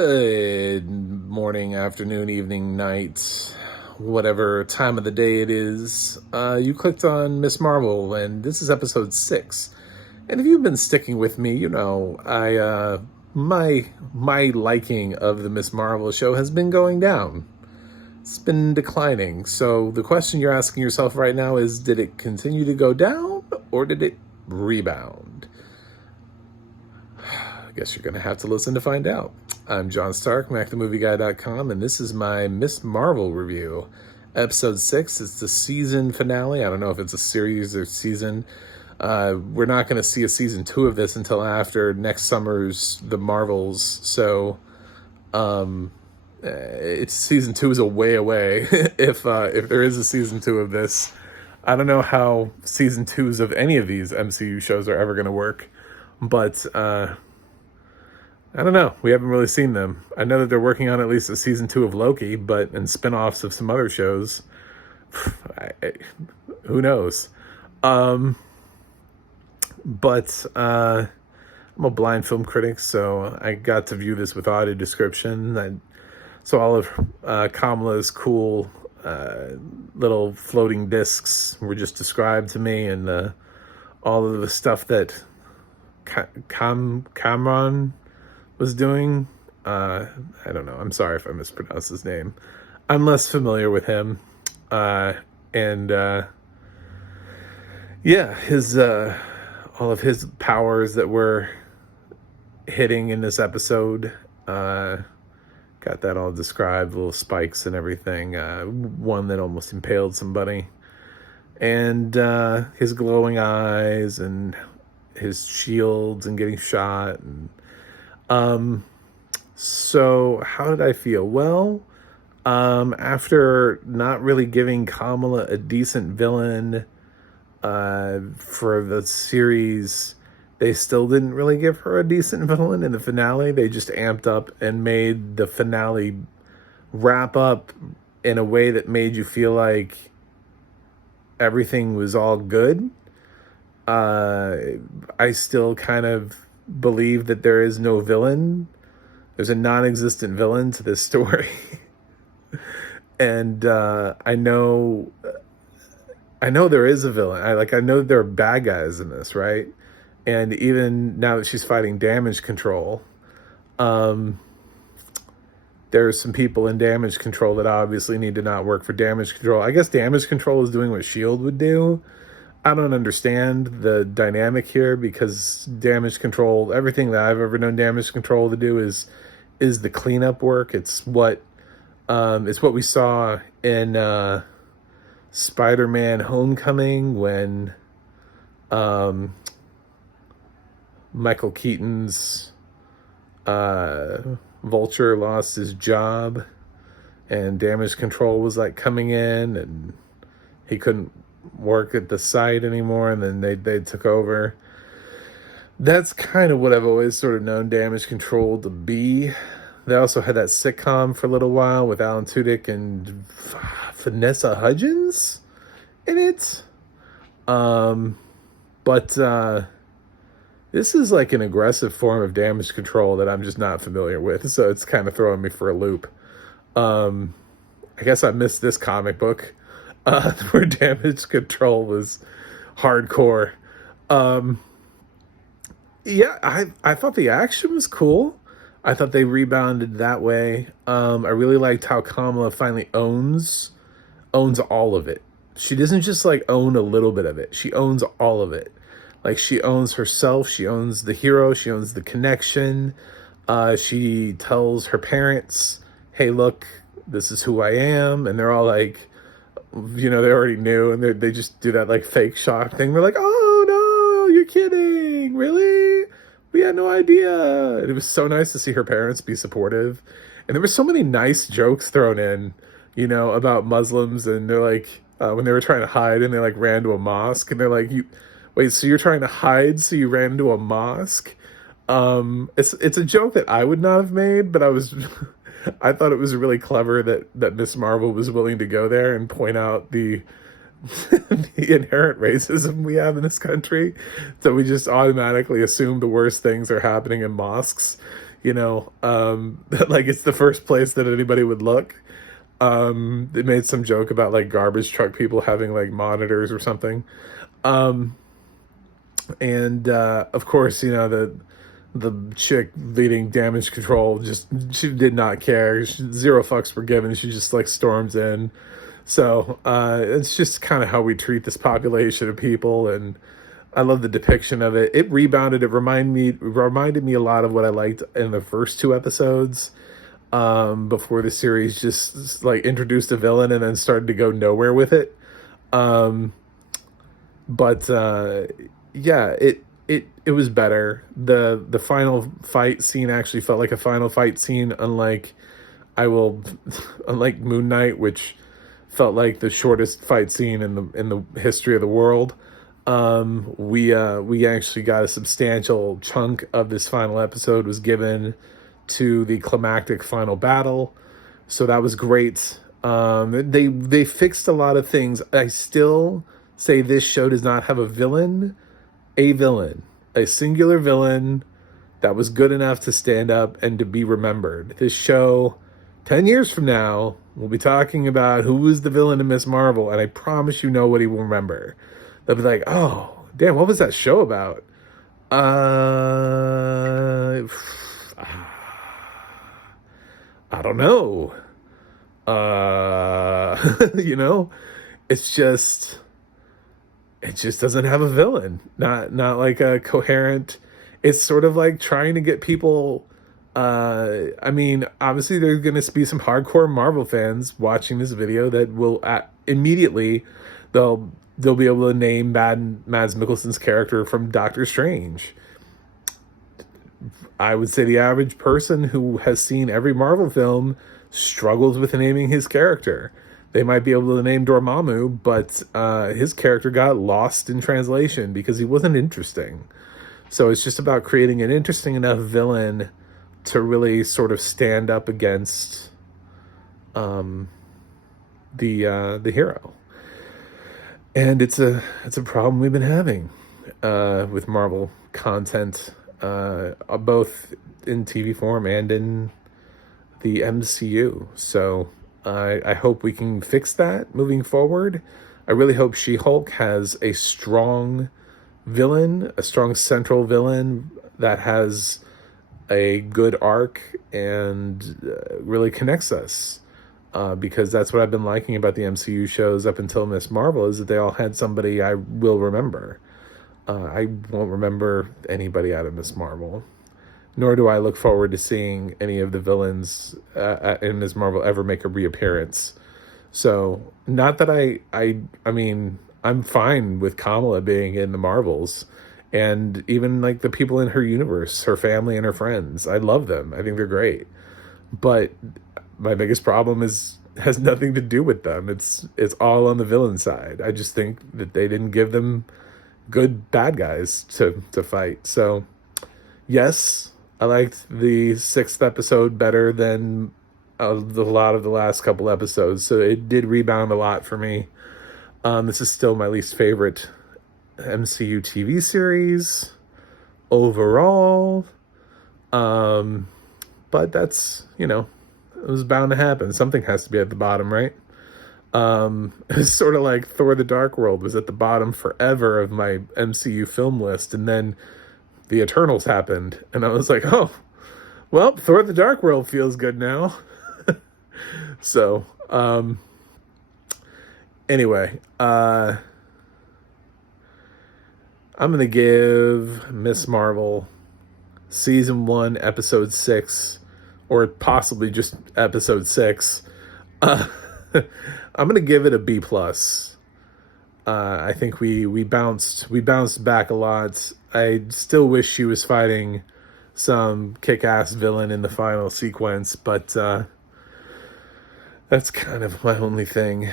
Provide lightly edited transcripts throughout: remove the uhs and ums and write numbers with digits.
Good morning, afternoon, evening, night, whatever time of the day it is. You clicked on Miss Marvel, and this is episode 6. And if you've been sticking with me, you know my liking of the Miss Marvel show has been going down. It's been declining. So the question you're asking yourself right now is: did it continue to go down, or did it rebound? I guess you're going to have to listen to find out. I'm John Stark, MacTheMovieGuy.com, and this is my Miss Marvel review. Episode 6 is the season finale. I don't know if it's a series or season. We're not going to see a season 2 of this until after next summer's The Marvels, so it's season 2 is a way away. if there is a season 2 of this. I don't know how season 2s of any of these MCU shows are ever going to work, but I don't know. We haven't really seen them. I know that they're working on at least a season 2 of Loki, and spin-offs of some other shows. Who knows? But I'm a blind film critic, so I got to view this with audio description. So all of Kamala's cool little floating discs were just described to me, and all of the stuff that Kamran was doing. I don't know. I'm sorry if I mispronounced his name. I'm less familiar with him. His all of his powers that were hitting in this episode. Got that all described, little spikes and everything. One that almost impaled somebody. And his glowing eyes and his shields and getting shot. And so how did I feel? Well, after not really giving Kamala a decent villain for the series, they still didn't really give her a decent villain in the finale. They just amped up and made the finale wrap up in a way that made you feel like everything was all good. I still kind of believe that there is no villain. There's a non-existent villain to this story. And I know there is a villain. I know there are bad guys in this, right? And even now that she's fighting damage control, there's some people in damage control that obviously need to not work for damage control. I guess damage control is doing what S.H.I.E.L.D. would do. I don't understand the dynamic here, because damage control, everything that I've ever known damage control to do is the cleanup work. It's what we saw in Spider-Man Homecoming when Michael Keaton's Vulture lost his job, and damage control was like coming in, and he couldn't work at the site anymore, and then they took over. That's kind of what I've always sort of known damage control to be. They also had that sitcom for a little while with Alan Tudyk and Vanessa Hudgens in it. But this is like an aggressive form of damage control that I'm just not familiar with, so it's kind of throwing me for a loop. I guess I missed this comic book where damage control was hardcore. I thought the action was cool. I thought they rebounded that way. I really liked how Kamala finally owns all of it. She doesn't just like own a little bit of it. She owns all of it. Like, she owns herself. She owns the hero. She owns the connection. She tells her parents, hey, look, this is who I am. And they're all like, they already knew. And they just do that like fake shock thing. They're like, oh no, you're kidding. Really? We had no idea. And it was so nice to see her parents be supportive. And there were so many nice jokes thrown in, about Muslims. And they're like, when they were trying to hide and they like ran to a mosque, and they're like, wait, so you're trying to hide, so you ran into a mosque? It's a joke that I would not have made, but I thought it was really clever that Miss Marvel was willing to go there and point out the the inherent racism we have in this country. So we just automatically assume the worst things are happening in mosques. like it's the first place that anybody would look. They made some joke about like garbage truck people having like monitors or something. Um, and of course, the chick leading damage control, just she did not care. Zero fucks were given. She just like storms in. So it's just kind of how we treat this population of people, and I love the depiction of it. It rebounded. It reminded me a lot of what I liked in the first two episodes, before the series just like introduced a villain and then started to go nowhere with it. Um, but yeah, it was better. The final fight scene actually felt like a final fight scene, I will unlike Moon Knight, which felt like the shortest fight scene in the history of the world. We actually got a substantial chunk of this final episode was given to the climactic final battle, so that was great. They fixed a lot of things. I still say this show does not have a villain, a singular villain that was good enough to stand up and to be remembered. This show, 10 years from now, we'll be talking about who was the villain in Miss Marvel, and I promise you nobody will remember. They'll be like, oh, damn, what was that show about? I don't know. You know, it's just it just doesn't have a villain. Not like a coherent. It's sort of like trying to get people. I mean, obviously, there's going to be some hardcore Marvel fans watching this video that will immediately they'll be able to name Mads Mikkelsen's character from Doctor Strange. I would say the average person who has seen every Marvel film struggles with naming his character. They might be able to name Dormammu, but his character got lost in translation because he wasn't interesting. So it's just about creating an interesting enough villain to really sort of stand up against the hero. And it's a problem we've been having with Marvel content, both in TV form and in the MCU. So I hope we can fix that moving forward. I really hope She-Hulk has a strong villain, a strong central villain that has a good arc and really connects us. Because that's what I've been liking about the MCU shows up until Miss Marvel, is that they all had somebody I will remember. I won't remember anybody out of Miss Marvel, nor do I look forward to seeing any of the villains in Miss Marvel ever make a reappearance. So, not that I mean, I'm fine with Kamala being in the Marvels, and even like the people in her universe, her family and her friends. I love them. I think they're great. But my biggest problem has nothing to do with them. It's all on the villain side. I just think that they didn't give them good bad guys to fight. So yes, I liked the 6th episode better than a lot of the last couple episodes. So it did rebound a lot for me. This is still my least favorite MCU TV series overall. But that's, it was bound to happen. Something has to be at the bottom, right? It's sort of like Thor: The Dark World was at the bottom forever of my MCU film list, and then the Eternals happened, and I was like, oh, well, Thor: The Dark World feels good now. So, anyway, I'm gonna give Miss Marvel Season 1, Episode 6, or possibly just Episode 6. I'm gonna give it a B plus. I think we bounced back a lot. I still wish she was fighting some kick-ass villain in the final sequence, but that's kind of my only thing.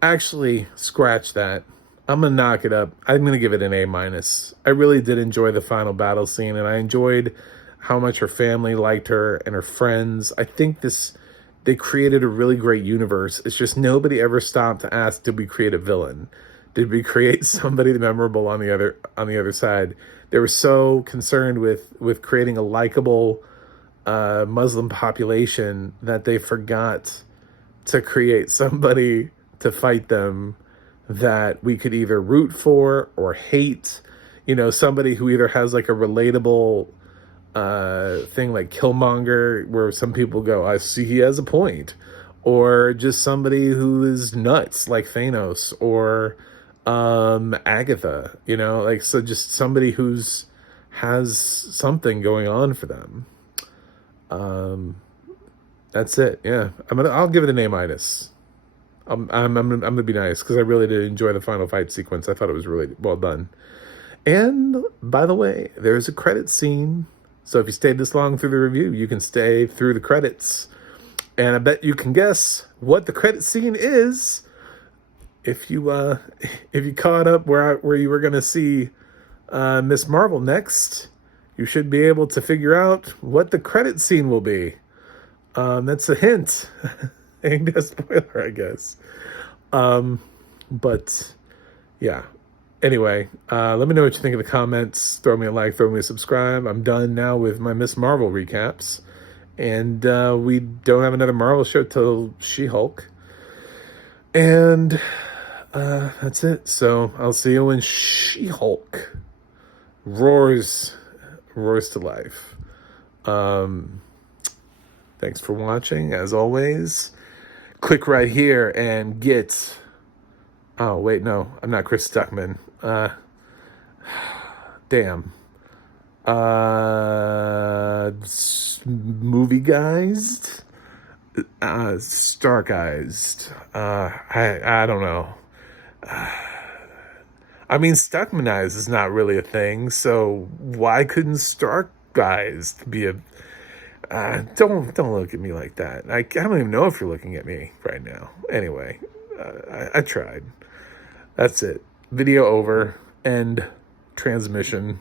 Actually, scratch that. I'm gonna knock it up. I'm gonna give it an A minus. I really did enjoy the final battle scene, and I enjoyed how much her family liked her and her friends. I think they created a really great universe. It's just nobody ever stopped to ask, did we create a villain? Did we create somebody memorable on the other side? They were so concerned with creating a likable Muslim population that they forgot to create somebody to fight them that we could either root for or hate. You know, somebody who either has like a relatable thing like Killmonger, where some people go, I see he has a point, or just somebody who is nuts like Thanos or Agatha, you know, like, so just somebody who's has something going on for them. That's it. Yeah, I'll give it an A minus. I'm gonna be nice because I really did enjoy the final fight sequence. I thought it was really well done. And by the way, there's a credit scene. So if you stayed this long through the review, you can stay through the credits. And I bet you can guess what the credit scene is if you caught up where you were gonna see Miss Marvel next. You should be able to figure out what the credit scene will be. That's a hint. Ain't a spoiler, I guess. But yeah. Anyway, let me know what you think in the comments. Throw me a like, throw me a subscribe. I'm done now with my Miss Marvel recaps. And we don't have another Marvel show till She-Hulk. And that's it. So I'll see you when She-Hulk roars to life. Thanks for watching. As always, click right here and get... Oh, wait, no. I'm not Chris Stuckman. Damn. Movieguys? Starkized. I don't know. I mean, Stuckmanized is not really a thing, so why couldn't Starkized be a... don't look at me like that. I don't even know if you're looking at me right now. Anyway, I tried. That's it. Video over. End transmission.